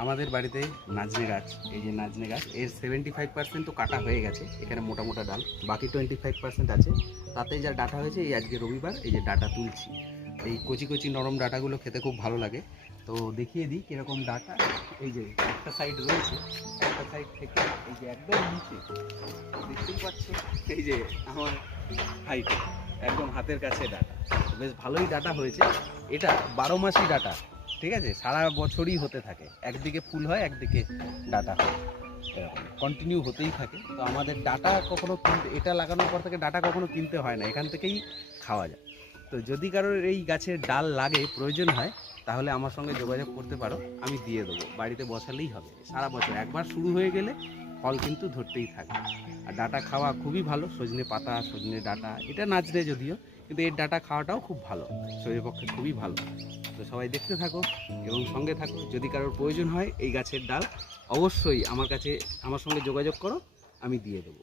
আমাদের বাড়িতে নাজনে গাছ, এই যে নাজনে গাছ, এর 75% তো কাটা হয়ে গেছে, এখানে মোটা মোটা ডাল, বাকি 25% আছে। তাতে যা ডাটা হয়েছে, এই আজকে রবিবার, এই যে ডাটা তুলছি। এই কচি কচি নরম ডাটাগুলো খেতে খুব ভালো লাগে। তো দেখিয়ে দিই কীরকম ডাটা। এই যে একটা সাইড রয়েছে, একটা সাইড থেকে এই যে একদম নিচে দেখতেই পাচ্ছ, এই যে আমার হাইট একদম হাতের কাছে ডাটা, বেশ ভালোই ডাটা হয়েছে। এটা 12 মাসই ডাটা, ঠিক আছে, সারা বছরই হতে থাকে। একদিকে ফুল হয়, একদিকে ডাটা হয়, এরকম কন্টিনিউ হতেই থাকে। তো আমাদের ডাটা কখনো কিনতে, এটা লাগানোর পর থেকে ডাটা কখনো কিনতে হয় না, এখান থেকেই খাওয়া যায়। তো যদি কারোর এই গাছের ডাল লাগে, প্রয়োজন হয়, তাহলে আমার সঙ্গে যোগাযোগ করতে পারো, আমি দিয়ে দেবো। বাড়িতে বসালেই হবে, সারা বছর একবার শুরু হয়ে গেলে ফল কিন্তু ধরতেই থাকে। আর ডাটা খাওয়া খুবই ভালো, সজনে পাতা, সজনে ডাটা, এটা নাচড়ে যদিও, কিন্তু এর ডাটা খাওয়াটাও খুব ভালো, শরীরের পক্ষে খুবই ভালো। তো সবাই দেখতে থাকো এবং সঙ্গে থাকো। যদি কারোর প্রয়োজন হয় এই গাছের ডাল, অবশ্যই আমার সঙ্গে যোগাযোগ করো, আমি দিয়ে দেবো।